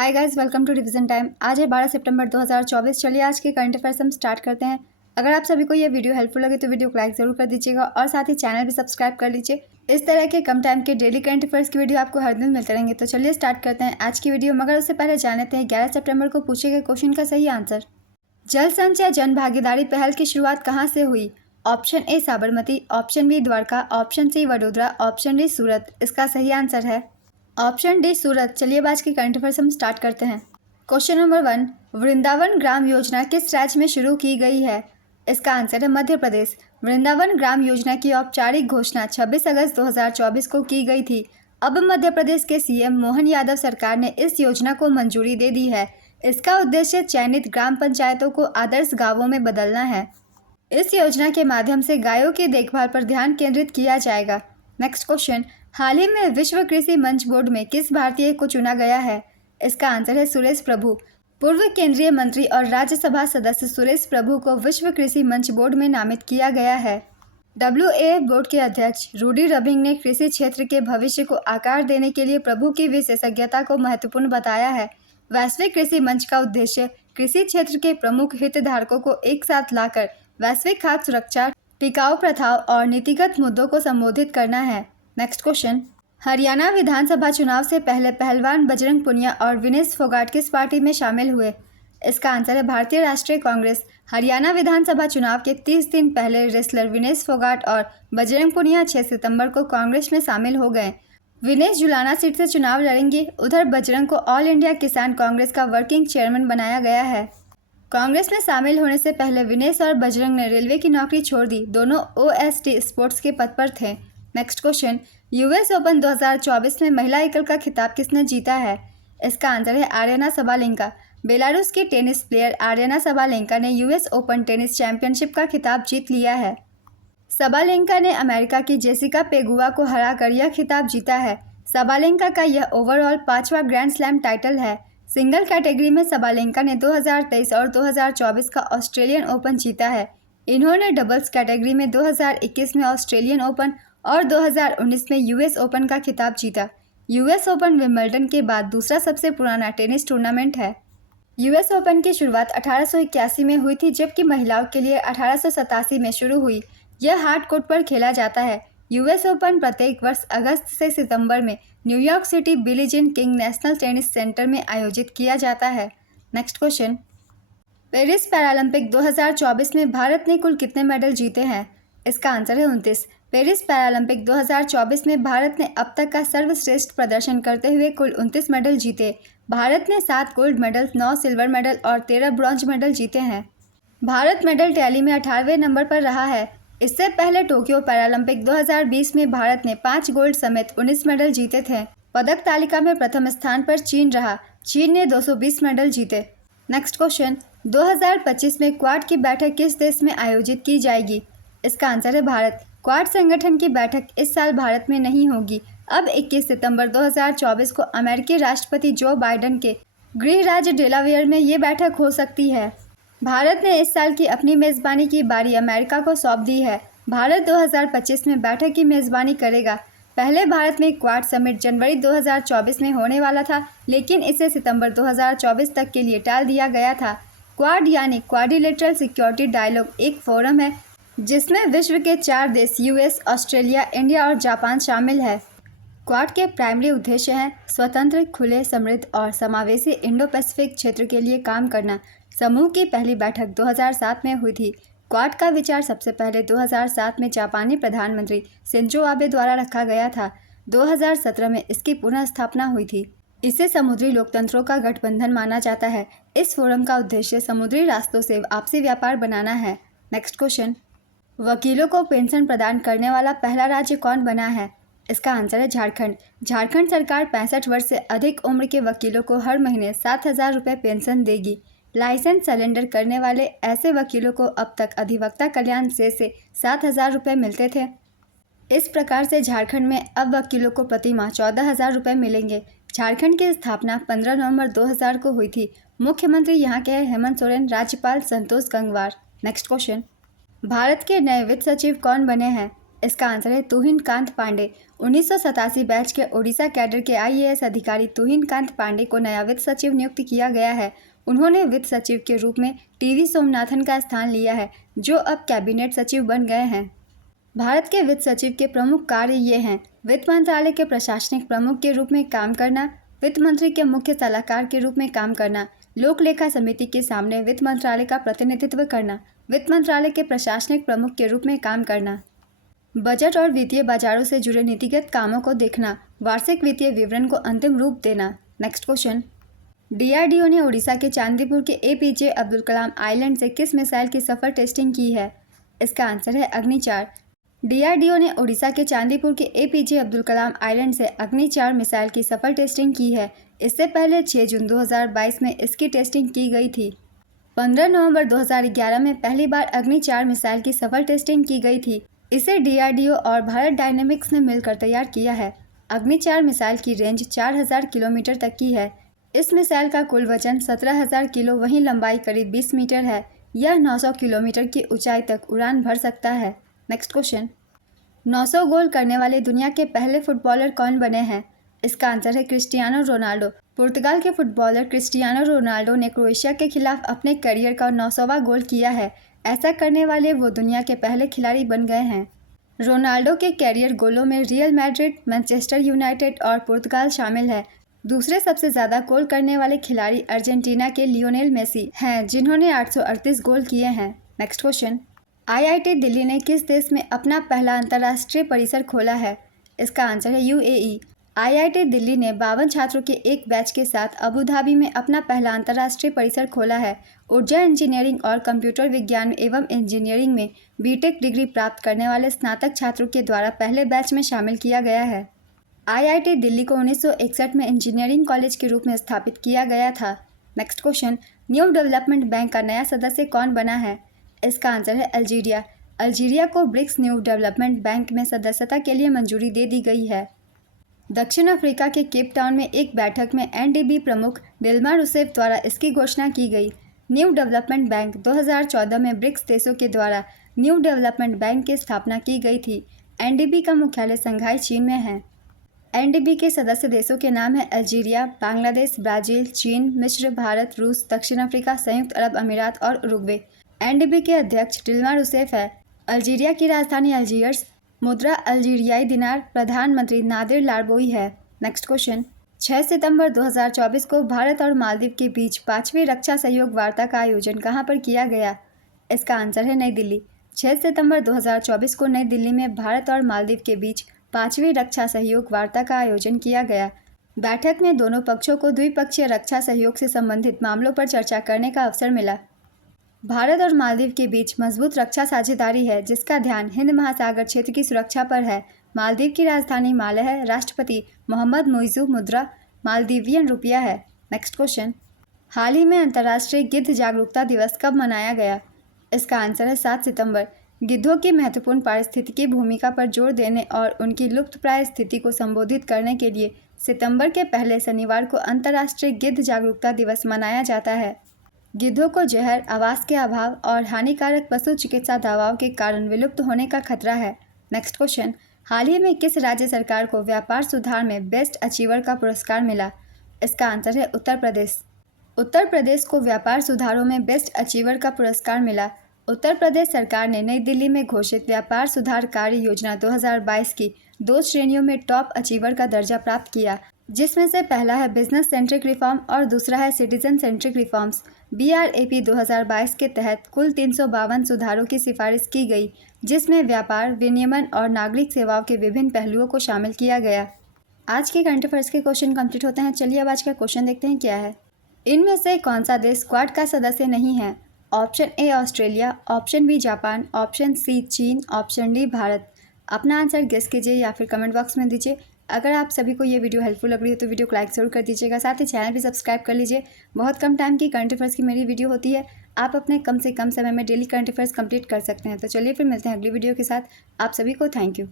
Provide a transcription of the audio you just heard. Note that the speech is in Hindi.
Hi guys, welcome to revision time. आज है 12 सितंबर 2024। चलिए आज के करंट अफेयर्स हम स्टार्ट करते हैं। अगर आप सभी को ये वीडियो हेल्पफुल लगे तो वीडियो को लाइक जरूर कर दीजिएगा और साथ ही चैनल भी सब्सक्राइब कर लीजिए। इस तरह के कम टाइम के डेली करंट अफेयर्स की वीडियो आपको हर दिन मिलते रहेंगे। तो चलिए स्टार्ट करते हैं आज की वीडियो। मगर उससे पहले जान लेते हैं 11 सितंबर को पूछे गए क्वेश्चन का सही आंसर। जल संचय जन भागीदारी पहल की शुरुआत कहाँ से हुई? Option A Sabarmati, option B Dwarka, option C Vadodara, option D Surat. इसका सही आंसर है ऑप्शन डी सूरत। चलिए आज की करंट अफेयर्स हम स्टार्ट करते हैं। क्वेश्चन नंबर 1, वृंदावन ग्राम योजना किस राज्य में शुरू की गई है? इसका आंसर है मध्य प्रदेश। वृंदावन ग्राम योजना की औपचारिक घोषणा 26 अगस्त 2024 को की गई थी। अब मध्य प्रदेश के सीएम मोहन यादव सरकार ने इस योजना को मंजूरी दे दी है। इसका उद्देश्य चयनित ग्राम पंचायतों को आदर्श गांवों में बदलना है। इस योजना के माध्यम से गायों की देखभाल पर ध्यान केंद्रित किया जाएगा। नेक्स्ट क्वेश्चन, हाल ही में विश्व कृषि मंच बोर्ड में किस भारतीय को चुना गया है? इसका आंसर है सुरेश प्रभु। पूर्व केंद्रीय मंत्री और राज्यसभा सदस्य सुरेश प्रभु को विश्व कृषि मंच बोर्ड में नामित किया गया है। WAF बोर्ड के अध्यक्ष रूडी रबिंग ने कृषि क्षेत्र के भविष्य को आकार देने के लिए प्रभु की विशेषज्ञता को महत्वपूर्ण बताया है। वैश्विक कृषि मंच का उद्देश्य कृषि क्षेत्र के प्रमुख हितधारकों को एक साथ लाकर वैश्विक खाद्य सुरक्षा, टिकाऊ प्रथाओं और नीतिगत मुद्दों को संबोधित करना है। नेक्स्ट क्वेश्चन, हरियाणा विधानसभा चुनाव से पहले पहलवान बजरंग पुनिया और विनेश फोगाट किस पार्टी में शामिल हुए? इसका आंसर है भारतीय राष्ट्रीय कांग्रेस। हरियाणा विधानसभा चुनाव के 30 दिन पहले रेसलर विनेश फोगाट और बजरंग पुनिया 6 सितंबर को कांग्रेस में शामिल हो गए। विनेश जुलाना सीट से चुनाव लड़ेंगे। उधर बजरंग को ऑल इंडिया किसान कांग्रेस का वर्किंग चेयरमैन बनाया गया है। कांग्रेस में शामिल होने से पहले विनेश और बजरंग ने रेलवे की नौकरी छोड़ दी। दोनों OST स्पोर्ट्स के पद पर थे। नेक्स्ट क्वेश्चन, US ओपन 2024 में महिला एकल का खिताब किसने जीता है? इसका आंसर है आर्याना सबालेंका। बेलारूस की टेनिस प्लेयर आर्याना सबालेंका ने US ओपन टेनिस चैंपियनशिप का खिताब जीत लिया है। सबालेंका ने अमेरिका की जेसिका पेगुआ को हराकर यह खिताब जीता है। सबालेंका का यह ओवरऑल 5वां ग्रैंड स्लैम टाइटल है। सिंगल कैटेगरी में सबालेंका ने 2023 और 2024 का ऑस्ट्रेलियन ओपन जीता है। इन्होंने डबल्स कैटेगरी में 2021 में ऑस्ट्रेलियन ओपन और 2019 में US ओपन का खिताब जीता। US ओपन विंबलडन के बाद दूसरा सबसे पुराना टेनिस टूर्नामेंट है। US ओपन की शुरुआत 1881 में हुई थी, जबकि महिलाओं के लिए 1887 में शुरू हुई। यह हार्ड कोर्ट पर खेला जाता है। US ओपन प्रत्येक वर्ष अगस्त से सितंबर में New York city Billie Jean King national tennis centre में आयोजित किया जाता है। नेक्स्ट क्वेश्चन, पेरिस पैरालंपिक 2024 में भारत ने कुल कितने मेडल जीते हैं? इसका आंसर है 29। पेरिस पैरालंपिक 2024 में भारत ने अब तक का सर्वश्रेष्ठ प्रदर्शन करते हुए कुल 29 मेडल जीते। भारत ने 7 गोल्ड मेडल, 9 सिल्वर मेडल और 13 ब्रॉन्ज मेडल जीते हैं। भारत मेडल टैली में 18वें नंबर पर रहा है। इससे पहले टोक्यो पैरालंपिक 2020 में भारत ने 5 गोल्ड समेत 19 मेडल जीते थे। पदक तालिका में प्रथम स्थान पर चीन रहा। चीन ने 220 मेडल जीते। नेक्स्ट क्वेश्चन, 2025 में क्वाड की बैठक किस देश में आयोजित की जाएगी? इसका आंसर है भारत। क्वाड संगठन की बैठक इस साल भारत में नहीं होगी। अब 21 सितंबर 2024 को अमेरिकी राष्ट्रपति जो बाइडेन के गृह राज्य डेलावेयर में ये बैठक हो सकती है। भारत ने इस साल की अपनी मेज़बानी की बारी अमेरिका को सौंप दी है। भारत 2025 में बैठक की मेज़बानी करेगा। पहले भारत में क्वाड समिट जनवरी 2024 में होने वाला था, लेकिन इसे सितंबर 2024 तक के लिए टाल दिया गया था। क्वाड यानी क्वाड्रिलेटरल सिक्योरिटी डायलॉग एक फोरम है जिसमें विश्व के 4 देश US, ऑस्ट्रेलिया, इंडिया और जापान शामिल है। क्वाड के प्राइमरी उद्देश्य हैं स्वतंत्र, खुले, समृद्ध और समावेशी इंडो पैसिफिक क्षेत्र के लिए काम करना। समूह की पहली बैठक 2007 में हुई थी। क्वाड का विचार सबसे पहले 2007 में जापानी प्रधानमंत्री शिंजो आबे द्वारा रखा गया था। 2017 में इसकी पुनः स्थापना हुई थी। इसे समुद्री लोकतंत्रों का गठबंधन माना जाता है। इस फोरम का उद्देश्य समुद्री रास्तों से आपसी व्यापार बनाना है। नेक्स्ट क्वेश्चन, वकीलों को पेंशन प्रदान करने वाला पहला राज्य कौन बना है? इसका आंसर है झारखंड। झारखंड सरकार 65 वर्ष से अधिक उम्र के वकीलों को हर महीने 7,000 रुपये पेंशन देगी। लाइसेंस सरेंडर करने वाले ऐसे वकीलों को अब तक अधिवक्ता कल्याण से 7,000 रुपये मिलते थे। इस प्रकार से झारखंड में अब वकीलों को प्रति माह 14,000 रुपये मिलेंगे। झारखंड की स्थापना 15 नवंबर 2000 को हुई थी। मुख्यमंत्री यहाँ के हैं हेमंत सोरेन, राज्यपाल संतोष गंगवार। नेक्स्ट क्वेश्चन, भारत के नए वित्त सचिव कौन बने हैं? इसका आंसर है तुहिन कांत पांडे। 1987 बैच के ओडिशा कैडर के IAS अधिकारी तुहिन कांत पांडे को नया वित्त सचिव नियुक्त किया गया है। उन्होंने वित्त सचिव के रूप में टीवी सोमनाथन का स्थान लिया है, जो अब कैबिनेट सचिव बन गए हैं। भारत के वित्त सचिव के प्रमुख कार्य ये हैं: वित्त मंत्रालय के प्रशासनिक प्रमुख के रूप में काम करना, वित्त मंत्री के मुख्य सलाहकार के रूप में काम करना, लोक लेखा समिति के सामने वित्त मंत्रालय का प्रतिनिधित्व करना, वित्त मंत्रालय के प्रशासनिक प्रमुख के रूप में काम करना, बजट और वित्तीय बाजारों से जुड़े नीतिगत कामों को देखना, वार्षिक वित्तीय विवरण को अंतिम रूप देना। नेक्स्ट क्वेश्चन, DRDO ने ओडिशा के चांदीपुर के APJ अब्दुल कलाम आइलैंड से किस मिसाइल की सफल टेस्टिंग की है? इसका आंसर है अग्नि 4। DRDO ने ओडिशा के चांदीपुर के APJ अब्दुल कलाम आइलैंड से अग्नि 4 मिसाइल की सफल टेस्टिंग की है। इससे पहले 6 जून 2022 में इसकी टेस्टिंग की गई थी। 15 नवंबर 2011 में पहली बार अग्नि 4 मिसाइल की सफल टेस्टिंग की गई थी। इसे DRDO और भारत डायनेमिक्स ने मिलकर तैयार किया है। अग्नि 4 मिसाइल की रेंज 4000 किलोमीटर तक की है। इस मिसाइल का कुल वजन 17000 किलो, वहीं लंबाई करीब 20 मीटर है। यह 900 किलोमीटर की ऊंचाई तक उड़ान भर सकता है। नेक्स्ट क्वेश्चन, 900 गोल करने वाले दुनिया के पहले फुटबॉलर कौन बने हैं? इसका आंसर है क्रिस्टियानो रोनाल्डो। पुर्तगाल के फुटबॉलर क्रिस्टियानो रोनाल्डो ने क्रोएशिया के खिलाफ अपने करियर का 900वां गोल किया है। ऐसा करने वाले वो दुनिया के पहले खिलाड़ी बन गए हैं। रोनाल्डो के कैरियर गोलों में रियल मैड्रिड, मैनचेस्टर यूनाइटेड और पुर्तगाल शामिल है। दूसरे सबसे ज़्यादा गोल करने वाले खिलाड़ी अर्जेंटीना के लियोनेल मेसी हैं, जिन्होंने 838 गोल किए हैं। नेक्स्ट क्वेश्चन, IIT दिल्ली ने किस देश में अपना पहला अंतर्राष्ट्रीय परिसर खोला है? इसका आंसर है UAE। IIT दिल्ली ने 52 छात्रों के एक बैच के साथ अबू धाबी में अपना पहला अंतर्राष्ट्रीय परिसर खोला है। ऊर्जा इंजीनियरिंग और कंप्यूटर विज्ञान एवं इंजीनियरिंग में BTech डिग्री प्राप्त करने वाले स्नातक छात्रों के द्वारा पहले बैच में शामिल किया गया है। IIT दिल्ली को 1961 में इंजीनियरिंग कॉलेज के रूप में स्थापित किया गया था। Next question, new development bank का नया सदस्य कौन बना है? इसका आंसर है अल्जीरिया। अल्जीरिया को ब्रिक्स न्यू डेवलपमेंट बैंक में सदस्यता के लिए मंजूरी दे दी गई है। दक्षिण अफ्रीका के केप टाउन में एक बैठक में NDB प्रमुख दिल्मा रूसेफ द्वारा इसकी घोषणा की गई। न्यू डेवलपमेंट बैंक 2014 में ब्रिक्स देशों के द्वारा न्यू डेवलपमेंट बैंक की स्थापना की गई थी। NDB का मुख्यालय संघाई, चीन में है। NDB के सदस्य देशों के नाम हैं अल्जीरिया, बांग्लादेश, ब्राज़ील, चीन, मिस्र, भारत, रूस, दक्षिण अफ्रीका, संयुक्त अरब अमीरात और उरुग्वे। NDB के अध्यक्ष दिल्मा रूसेफ है। अल्जीरिया की राजधानी अल्जीयर्स, मुद्रा अल्जीरियाई दिनार, प्रधानमंत्री नादिर लारबोई है। नेक्स्ट क्वेश्चन, 6 सितंबर 2024 को भारत और मालदीव के बीच 5वीं रक्षा सहयोग वार्ता का आयोजन कहाँ पर किया गया? इसका आंसर है नई दिल्ली। 6 सितंबर 2024 को नई दिल्ली में भारत और मालदीव के बीच 5वीं रक्षा सहयोग वार्ता का आयोजन किया गया। बैठक में दोनों पक्षों को द्विपक्षीय रक्षा सहयोग से संबंधित मामलों पर चर्चा करने का अवसर मिला। भारत और मालदीव के बीच मजबूत रक्षा साझेदारी है, जिसका ध्यान हिंद महासागर क्षेत्र की सुरक्षा पर है। मालदीव की राजधानी माले है। राष्ट्रपति मोहम्मद मुइज़्ज़ू मुद्रा मालदीवियन रुपया है। नेक्स्ट क्वेश्चन, हाल ही में अंतर्राष्ट्रीय गिद्ध जागरूकता दिवस कब मनाया गया? इसका आंसर है 7 सितंबर। गिद्धों की महत्वपूर्ण पारिस्थितिकी भूमिका पर जोर देने और उनकी लुप्तप्राय स्थिति को संबोधित करने के लिए सितंबर के पहले शनिवार को अंतर्राष्ट्रीय गिद्ध जागरूकता दिवस मनाया जाता है। गिद्धों को जहर, आवास के अभाव और हानिकारक पशु चिकित्सा दवाओं के कारण विलुप्त होने का खतरा है। नेक्स्ट क्वेश्चन, हाल ही में किस राज्य सरकार को व्यापार सुधार में बेस्ट अचीवर का पुरस्कार मिला? इसका आंसर है उत्तर प्रदेश। उत्तर प्रदेश को व्यापार सुधारों में बेस्ट अचीवर का पुरस्कार मिला। उत्तर प्रदेश सरकार ने नई दिल्ली में घोषित व्यापार सुधार कार्य योजना 2022 की 2 श्रेणियों में टॉप अचीवर का दर्जा प्राप्त किया, जिसमें से पहला है बिजनेस सेंट्रिक रिफॉर्म और दूसरा है सिटीजन सेंट्रिक रिफॉर्म्स। BRAP 2022 के तहत कुल 352 सुधारों की सिफारिश की गई, जिसमें व्यापार, विनियमन और नागरिक सेवाओं के विभिन्न पहलुओं को शामिल किया गया। आज के करंट अफेयर्स के क्वेश्चन कंप्लीट होते हैं। चलिए अब आज का क्वेश्चन देखते हैं क्या है। इनमें से कौन सा देश क्वाड का सदस्य नहीं है? Option A Australia, option B Japan, option C चीन, ऑप्शन डी भारत। अपना आंसर गेस कीजिए या फिर कमेंट बॉक्स में दीजिए। अगर आप सभी को ये वीडियो हेल्पफुल लग रही है तो वीडियो को लाइक जरूर कर दीजिएगा, साथ ही चैनल भी सब्सक्राइब कर लीजिए। बहुत कम टाइम की करंट अफेयर्स की मेरी वीडियो होती है, आप अपने कम से कम समय में डेली करंट अफेयर्स कंप्लीट कर सकते हैं। तो चलिए फिर मिलते हैं अगली वीडियो के साथ। आप सभी को थैंक यू।